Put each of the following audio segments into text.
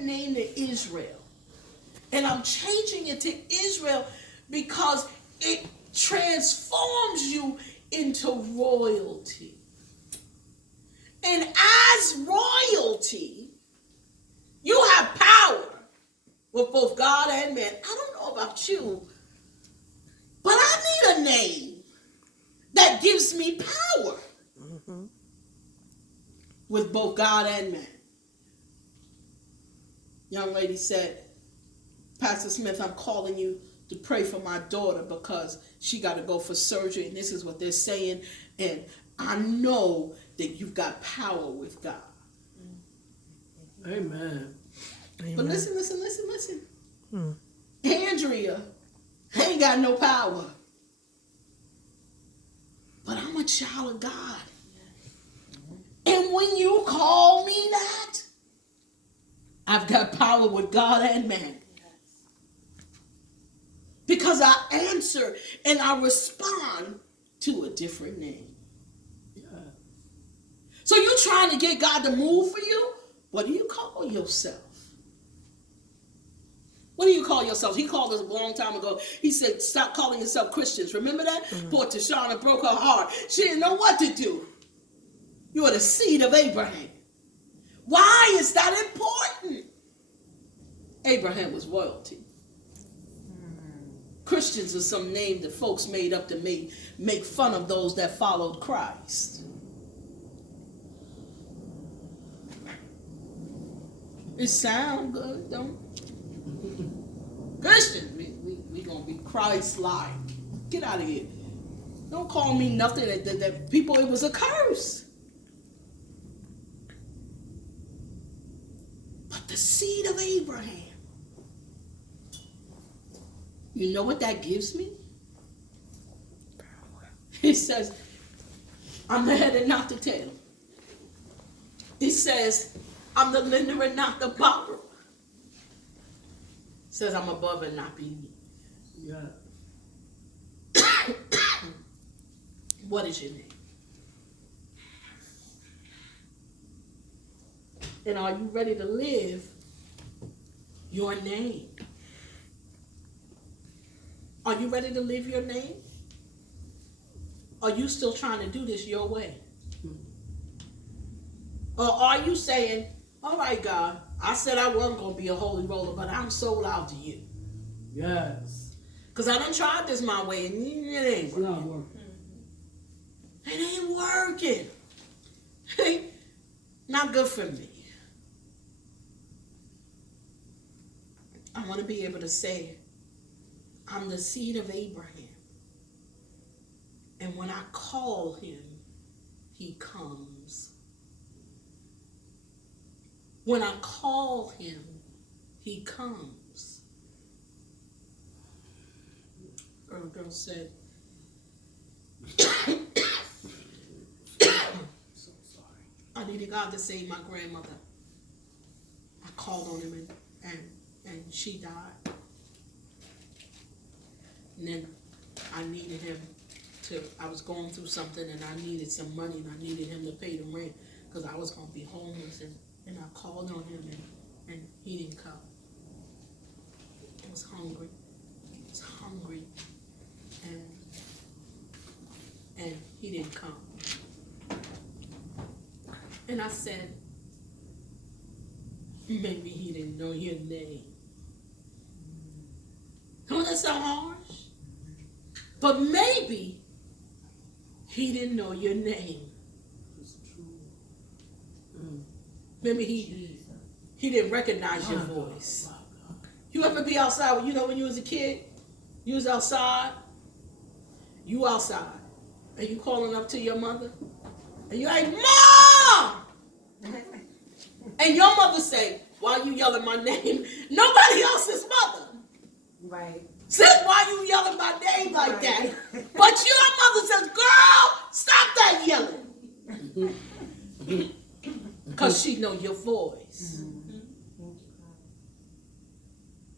different name to Israel. And I'm changing it to Israel because it transforms you into royalty. And as royalty, you have power with both God and man. I don't know about you, but I need a name that gives me power with both God and man. Young lady said, Pastor Smith, I'm calling you to pray for my daughter because she got to go for surgery, and this is what they're saying, and I know that you've got power with God. Amen. But listen. Andrea ain't got no power. But I'm a child of God. And when you call me that, I've got power with God and man. Because I answer and I respond to a different name. Yeah. So you trying to get God to move for you? What do you call yourself? What do you call yourself? He called us a long time ago. He said, stop calling yourself Christians. Remember that? Poor Tashana broke her heart. She didn't know what to do. You are the seed of Abraham. Why is that important? Abraham was royalty. Christians are some name that folks made up to make fun of those that followed Christ. It sound good, don't it? Christians, we gonna be Christ-like. Get out of here. Don't call me nothing that people, it was a curse. But the seed of Abraham. You know what that gives me? It says, I'm the head and not the tail. It says, I'm the lender and not the borrower. It says, I'm above and not beneath. Yeah. What is your name? And are you ready to live your name? Are you ready to live your name? Are you still trying to do this your way? Or are you saying, all right, God, I said I wasn't going to be a holy roller, but I'm sold out to you. Yes. Because I done tried this my way, and it ain't working. It ain't working. It ain't not good for me. I want to be able to say, I'm the seed of Abraham. And when I call him, he comes. When I call him, he comes. Girl said, So sorry. I needed God to save my grandmother. I called on him and she died. And then I needed him I was going through something and I needed some money and I needed him to pay the rent because I was going to be homeless and I called on him and he didn't come. I was hungry. And he didn't come. And I said, maybe he didn't know your name. Don't that sound harsh? But maybe he didn't know your name. It's true. Maybe he didn't recognize your voice. You ever be outside, when you was a kid, you was outside, and you calling up to your mother, and you're like, Mom! And your mother say, why you yelling my name? Nobody else's mother. Right. Says, why you yelling my name like that? But your mother says, girl, stop that yelling. Because she know your voice.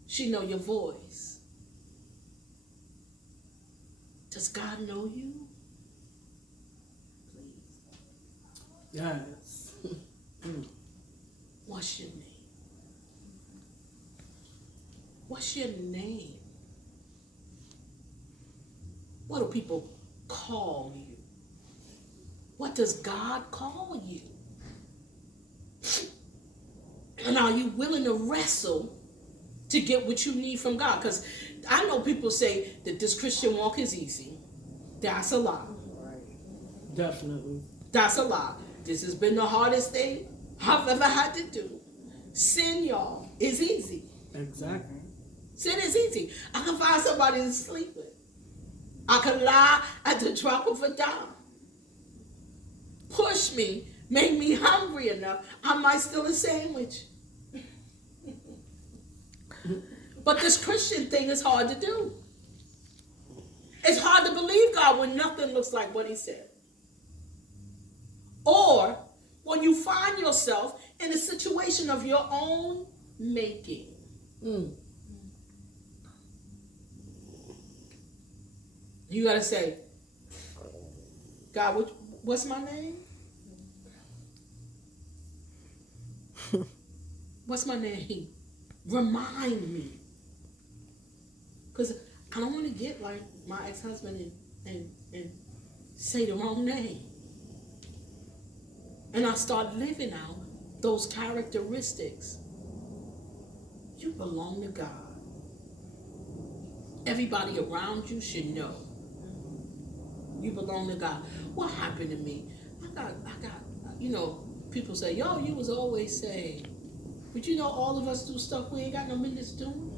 She know your voice. Does God know you? Yes. What's your name? What's your name? What do people call you? What does God call you? And are you willing to wrestle to get what you need from God? Because I know people say that this Christian walk is easy. That's a lie. Right. Definitely. That's a lie. This has been the hardest thing I've ever had to do. Sin, y'all, is easy. Exactly. Sin is easy. I can find somebody to sleep with. I can lie at the drop of a dime. Push me, make me hungry enough, I might steal a sandwich. But this Christian thing is hard to do. It's hard to believe God when nothing looks like what he said. Or when you find yourself in a situation of your own making. You got to say, God, what's my name? What's my name? Remind me. Because I don't want to get like my ex-husband and say the wrong name. And I start living out those characteristics. You belong to God. Everybody around you should know. You belong to God. What happened to me? I got, people say, yo, you was always saved. But all of us do stuff we ain't got no business doing.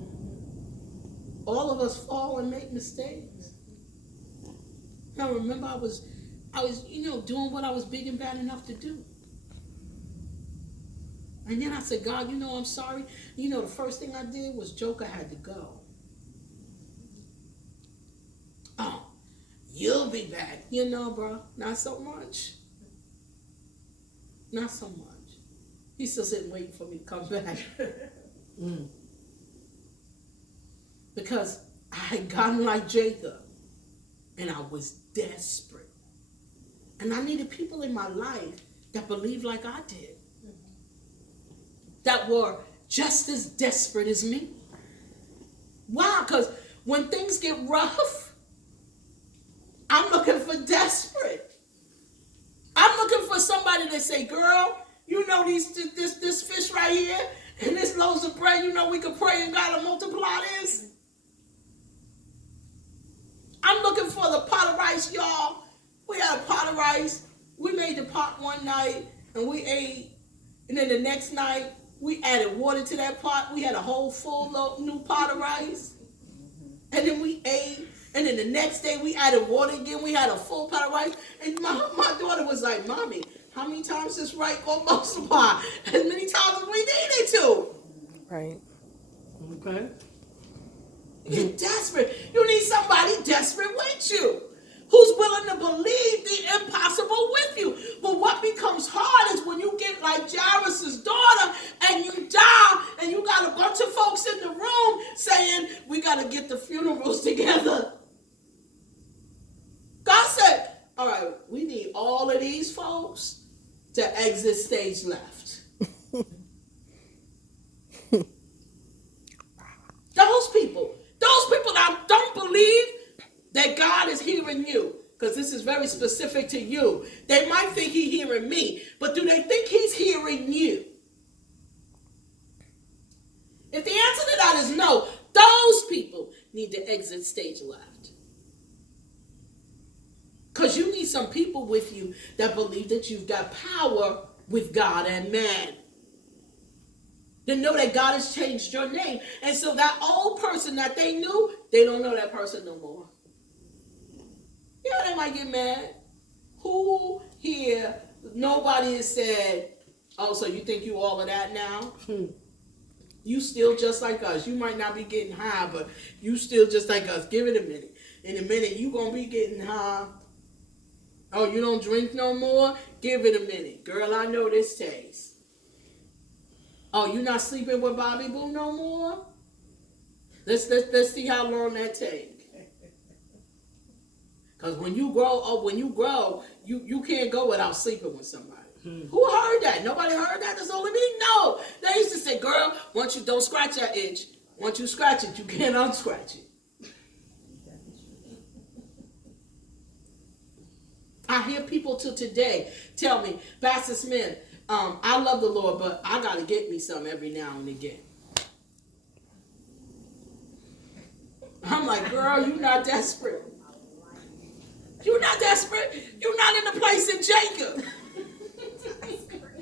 All of us fall and make mistakes. I remember I was, doing what I was big and bad enough to do. And then I said, God, I'm sorry. The first thing I did was Joker had to go. Oh, you'll be back. Bro, not so much. Not so much. He's still sitting waiting for me to come back. Because I had gotten like Jacob. And I was desperate. And I needed people in my life that believed like I did. That were just as desperate as me. Why? Because when things get rough, I'm looking for desperate. I'm looking for somebody that say, girl, this fish right here and this loaves of bread, we could pray and God will multiply this. I'm looking for the pot of rice, y'all. We had a pot of rice. We made the pot one night and we ate. And then the next night, we added water to that pot. We had a whole full new pot of rice. And then we ate. And then the next day, we added water again. We had a full pot of rice. And my daughter was like, Mommy, how many times this rice going to multiply? As many times as we need it to. Right. Okay. You're desperate. You need somebody desperate with you. Who's willing to believe the impossible with you. But what becomes hard is when you get like Jairus' daughter and you die and you got a bunch of folks in the room saying, we got to get the funerals together. God said, all right, we need all of these folks to exit stage left. Those people that don't believe that God is hearing you, because this is very specific to you. They might think he's hearing me, but do they think he's hearing you? If the answer to that is no, those people need to exit stage left. Because you need some people with you that believe that you've got power with God and man. They know that God has changed your name. And so that old person that they knew, they don't know that person no more. Yeah, they might get mad. Who here, nobody has said, oh, so you think you all of that now? You still just like us. You might not be getting high, but you still just like us. Give it a minute. In a minute, you going to be getting high. Oh, you don't drink no more? Give it a minute. Girl, I know this taste. Oh, you not sleeping with Bobby Boo no more? Let's see how long that takes. Because when you grow, you can't go without sleeping with somebody. Who heard that? Nobody heard that? That's only me? No. They used to say, girl, once you don't scratch that itch. Once you scratch it, you can't unscratch it. I hear people till today tell me, Pastor Smith, I love the Lord, but I got to get me some every now and again. I'm like, girl, you're not desperate. You're not desperate. You're not in the place in Jacob.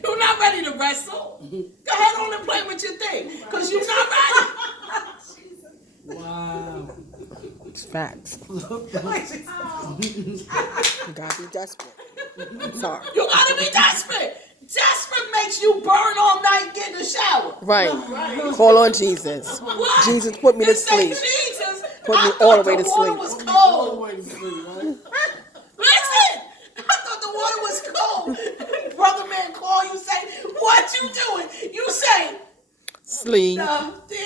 You're not ready to wrestle. Go ahead on and play with your thing, because you're not ready. Wow. It's facts. You gotta be desperate. I'm sorry. You gotta be desperate. Desperate makes you burn all night, get in the shower. Right. Call on Jesus. What? Jesus put me to It say sleep. Jesus. Put me I all thought the way to water sleep. was All the cold. way to sleep, right? Listen, I thought the water was cold. Brother man call you, say, what you doing? You say, Sleep. nothing.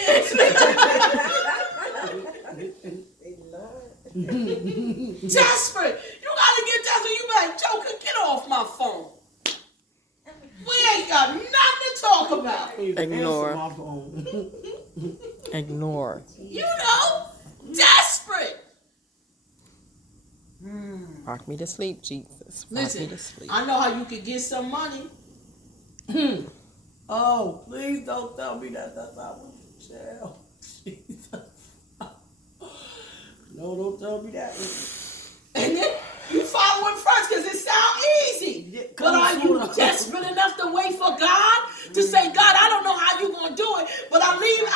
Desperate. You gotta get desperate. You be like, Joker, get off my phone. We ain't got nothing to talk about. Ignore. Answer my phone. Ignore. You know, desperate. Rock me to sleep, Jesus. Rock me Listen, to sleep. I know how you could get some money. Oh, please don't tell me that. That's how I went to jail. Jesus. No, don't tell me that. And then you follow him first because it sounds easy. Yeah, But are you desperate enough to wait for God? To say, God, I don't know how you're going to do it, but I believe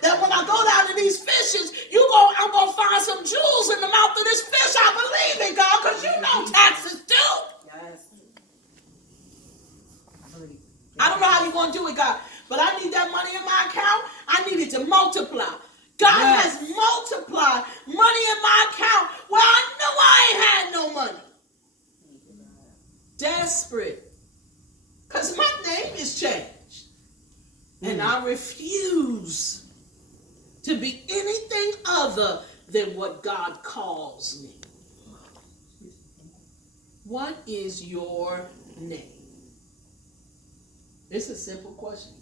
that when I go down to these fishes, I'm going to find some jewels in the mouth of this fish. I believe in God, because you know taxes due. I don't know how you're going to do it, God, but I need that money in my account. I need it to multiply. God has multiplied money in my account where I knew I ain't had no money. Desperate. Because my name is changed. And I refuse to be anything other than what God calls me. What is your name? It's a simple question.